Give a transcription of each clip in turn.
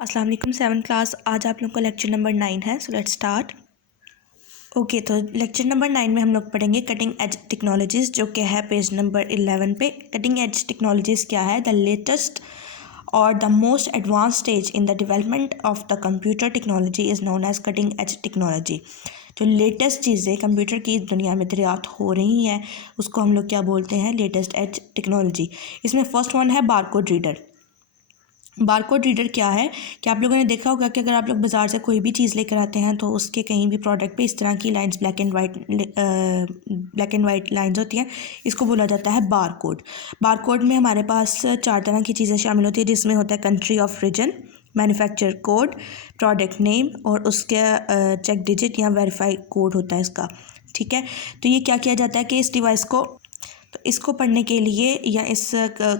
अस्सलाम वालेकुम 7th class. आज आप लोग का लेक्चर नंबर 9 है। So let's start. ओके, तो लेक्चर नंबर 9 में हम लोग पढ़ेंगे कटिंग एज टेक्नोलॉजीज़, जो कि है पेज नंबर 11 पे। कटिंग एज टेक्नोलॉजीज़ क्या है? द लेटेस्ट और the most advance stage in the development of the computer technology is known as cutting edge technology. जो लेटेस्ट चीज़ें कंप्यूटर की दुनिया में दरियाफ्त हो रही हैं उसको हम लोग क्या बोलते हैं? Latest edge technology. इसमें फर्स्ट वन है बारकोड रीडर। बारकोड रीडर क्या है कि आप लोगों ने देखा होगा कि अगर आप लोग बाज़ार से कोई भी चीज़ लेकर आते हैं तो उसके कहीं भी प्रोडक्ट पे इस तरह की lines black and white lines होती हैं। इसको बोला जाता है बारकोड। बारकोड में हमारे पास 4 तरह की चीज़ें शामिल होती है, जिसमें होता है country of region, manufacture code, product name और उसके चेक डिजिट या वेरीफाई कोड होता है इसका। ठीक है, तो ये क्या किया जाता है कि इस डिवाइस को, तो इसको पढ़ने के लिए या इस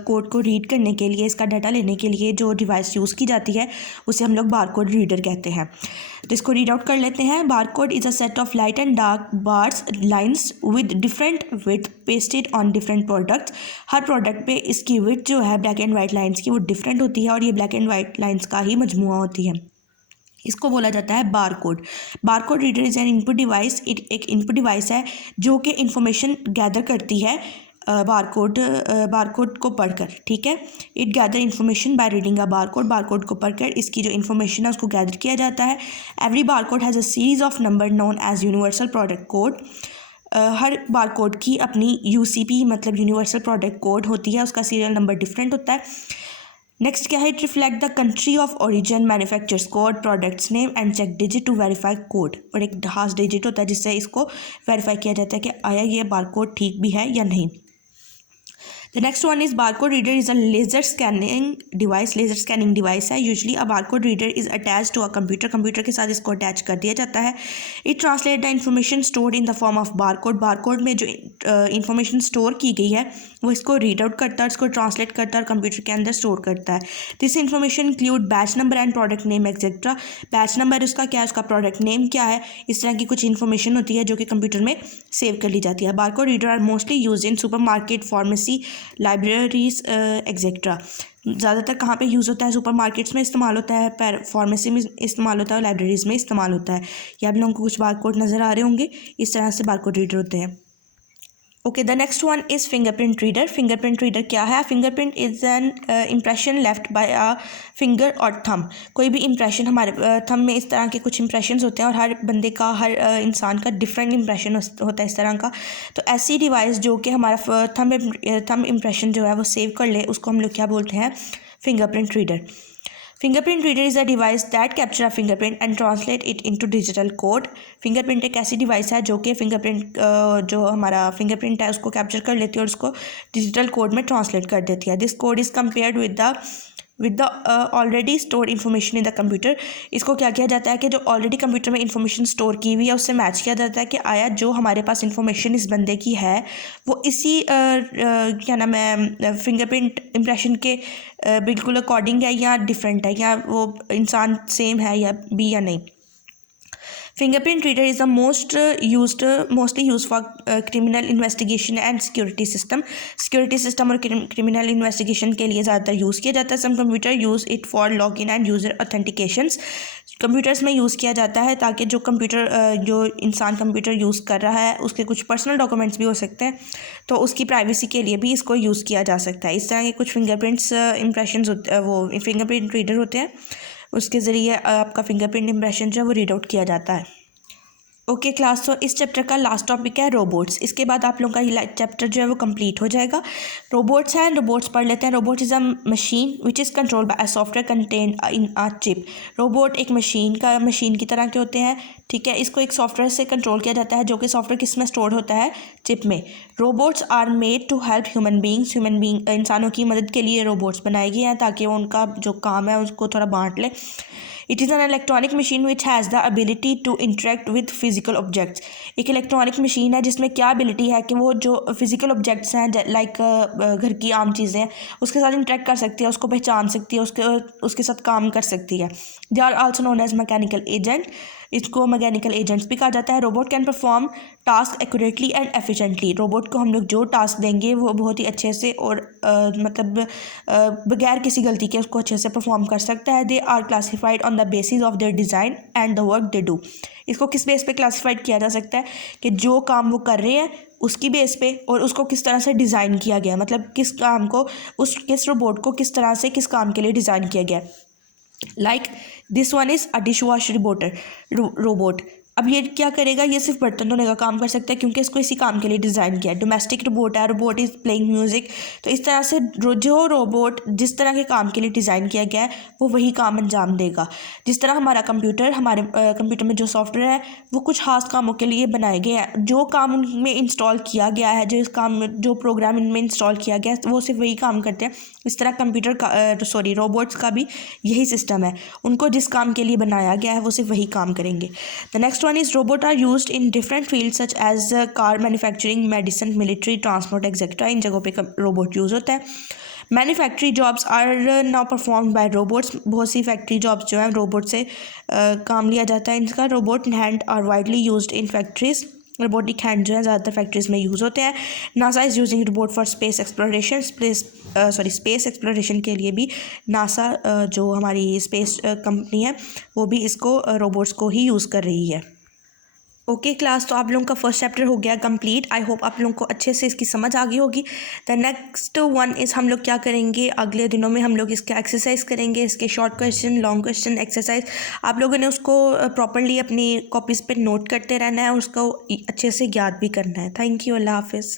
कोड को रीड करने के लिए, इसका डाटा लेने के लिए जो डिवाइस यूज़ की जाती है उसे हम लोग बारकोड रीडर कहते हैं। तो इसको रीड आउट कर लेते हैं। Barcode is a set of light and dark bars lines with different width pasted on different products. Her product पे इसकी विड्थ जो है ब्लैक एंड वाइट लाइंस की वो डिफरेंट होती है और ये ब्लैक एंड वाइट लाइंस का ही मजमुआ होती है। इसको बोला जाता है barcode. Barcode reader is an input device. एक इनपुट डिवाइस है जो कि इंफॉर्मेशन गैदर करती है बारकोड को पढ़कर। ठीक है, it gather information by reading a barcode. Barcode को पढ़कर इसकी जो इन्फॉर्मेशन है उसको गैदर किया जाता है। Every barcode has a series of number known as universal product code. हर बारकोड की अपनी यूसीपी मतलब यूनिवर्सल प्रोडक्ट कोड होती है, उसका सीरियल नंबर डिफरेंट होता है। नेक्स्ट क्या है? It reflect the country of origin, manufactures code, products name and check digit to verify code. और एक हाश डिजिट होता है जिससे इसको वेरीफाई किया जाता है कि आया ये बारकोड ठीक भी है या नहीं। The next one is barcode reader is a laser scanning device. Laser scanning device है। Usually a barcode reader is attached to a computer. Computer के साथ इसको अटैच कर दिया जाता है। It translate the information stored in the form of barcode. barcode में जो information store की गई है वो इसको रीड आउट करता है, इसको ट्रांसलेट करता है और कंप्यूटर के अंदर स्टोर करता है। This information include batch number and product name etcetera. Batch number उसका क्या है, उसका प्रोडक्ट नेम क्या है, इस तरह की कुछ इन्फॉर्मेशन होती है जो कि कंप्यूटर में सेव कर ली जाती है। Barcode reader are mostly use in supermarket, pharmacy, libraries etcetera. ज़्यादातर कहाँ पे यूज़ होता है? सुपर मार्केट्स में इस्तेमाल होता है, फार्मेसी में इस्तेमाल होता है और लाइब्रेरीज़ में इस्तेमाल होता है। ये आप लोगों को कुछ बारकोड नज़र आ रहे होंगे, इस तरह से बारकोड रीडर होते हैं। Okay, the next one is fingerprint reader. Fingerprint reader क्या है? Fingerprint is an impression left by a finger और थंब। कोई भी इम्प्रेशन, हमारे थंब में इस तरह के कुछ इम्प्रेशंस होते हैं और हर बंदे का, हर इंसान का डिफरेंट इम्प्रेशन होता है इस तरह का। तो ऐसी डिवाइस जो कि हमारा थंब इम्प्रेशन जो है वो सेव कर ले, उसको हम लोग क्या बोलते हैं? Fingerprint reader. Fingerprint reader is a device that capture a fingerprint and translate it into digital code. Fingerprint एक ऐसी डिवाइस है जो कि फिंगरप्रिंट जो हमारा फिंगरप्रिंट है उसको कैप्चर कर लेती है और उसको डिजिटल कोड में ट्रांसलेट कर देती है। This code is compared with the already store information in the computer. इसको क्या किया जाता है कि जो ऑलरेडी कंप्यूटर में इन्फॉर्मेशन स्टोर की हुई है उससे मैच किया जाता है कि आया जो हमारे पास इन्फॉर्मेशन इस बंदे की है वो इसी क्या नाम है फिंगरप्रिंट इम्प्रेशन के बिल्कुल अकॉर्डिंग है या डिफरेंट है, या वो इंसान सेम है या भी या नहीं। Fingerprint reader is the mostly use for criminal investigation and security system. Security system और क्रिमिनल इन्वेस्टिगेशन के लिए ज़्यादातर यूज़ किया जाता है। Some computer use it for log in and user authentications. Computers में यूज़ किया जाता है ताकि जो इंसान कंप्यूटर यूज़ कर रहा है उसके कुछ पर्सनल डॉक्यूमेंट्स भी हो सकते हैं, तो उसकी प्राइवेसी के लिए भी इसको यूज़ किया जा सकता है। इस तरह के कुछ फिंगरप्रिंट्स इम्प्रेशंस वो फिंगरप्रिंट रीडर होते हैं, उसके ज़रिए आपका फिंगरप्रिंट इम्प्रेशन जो है वो रीड आउट किया जाता है। ओके क्लास, तो इस चैप्टर का लास्ट टॉपिक है रोबोट्स। इसके बाद आप लोगों का ये चैप्टर जो है वो कंप्लीट हो जाएगा। रोबोट्स हैं, रोबोट्स पढ़ लेते हैं। Robot is a machine which is control by a software content in a chip. Robot एक मशीन की तरह के होते हैं। ठीक है, इसको एक सॉफ्टवेयर से कंट्रोल किया जाता है जो कि सॉफ्टवेयर किस में स्टोर होता है? चिप में। Robots are made to help human beings. इंसानों की मदद के लिए रोबोट्स बनाए गए हैं ताकि वो उनका जो काम है उसको थोड़ा बांट ले। It is an electronic machine which has the ability to interact with physical objects. एक इलेक्ट्रॉनिक मशीन है जिसमें क्या एबिलिटी है कि वो जो फिजिकल ऑब्जेक्ट्स हैं लाइक घर की आम चीज़ें हैं उसके साथ इंटरेक्ट कर सकती है, उसको पहचान सकती है, उसके साथ काम कर सकती है। They are also known as mechanical agent, इसको मैकेनिकल एजेंट्स भी कहा जाता है। Robot can perform task accurately and efficiently, robot को हम लोग जो टास्क देंगे वो बहुत ही अच्छे से और मतलब बगैर किसी गलती के उसको अच्छे से परफॉर्म कर सकता है। They are classified on the basis of their design and the work they do, इसको किस बेस पे क्लासिफाइड किया जा सकता है कि जो काम वो कर रहे हैं उसकी बेस पे, और उसको किस तरह से डिज़ाइन किया गया, मतलब किस काम को किस रोबोट को किस तरह से किस काम के लिए डिज़ाइन किया गया। Like this one is a dish wash robot. अब ये क्या करेगा, ये सिर्फ बर्तन धोने का काम कर सकता है क्योंकि इसको इसी काम के लिए डिज़ाइन किया है। डोमेस्टिक रोबोट है, रोबोट इज़ प्लेइंग म्यूज़िक। तो इस तरह से जो रोबोट जिस तरह के काम के लिए डिज़ाइन किया गया है वो वही काम अंजाम देगा। जिस तरह हमारे कंप्यूटर में जो सॉफ्टवेयर है वो कुछ खास कामों के लिए बनाए गए हैं, जो काम उनमें इंस्टॉल किया गया है, जो प्रोग्राम इनमें इंस्टॉल किया गया है वो सिर्फ वही काम करते हैं। इस तरह रोबोट्स का भी यही सिस्टम है, उनको जिस काम के लिए बनाया गया है वो सिर्फ वही काम करेंगे। The next one is robot are used in different field such as car manufacturing, medicine, military, transport etcetera. इन जगहों पे रोबोट यूज़ होता है। Manufacturing jobs are now perform by robots, बहुत सी फैक्ट्री जॉब्स जो हैं रोबोट से काम लिया जाता है इनका। Robot hand are widely used in factories, robotic hand जो है ज़्यादातर फैक्ट्रीज़ में यूज़ होते हैं। NASA is using robot for space exploration, space exploration के लिए भी नासा जो हमारी स्पेस कंपनी है वो भी इसको रोबोट्स को ही यूज़ कर रही है। ओके क्लास, तो आप लोगों का फर्स्ट चैप्टर हो गया कंप्लीट। आई होप आप लोगों को अच्छे से इसकी समझ आ गई होगी। द नेक्स्ट वन इज़ हम लोग क्या करेंगे, अगले दिनों में हम लोग इसका एक्सरसाइज करेंगे, इसके short question, long question, exercise. आप लोगों ने उसको प्रॉपरली अपनी कॉपीज़ पे नोट करते रहना है और उसको अच्छे से याद भी करना है। थैंक यू, अल्लाह हाफिज़।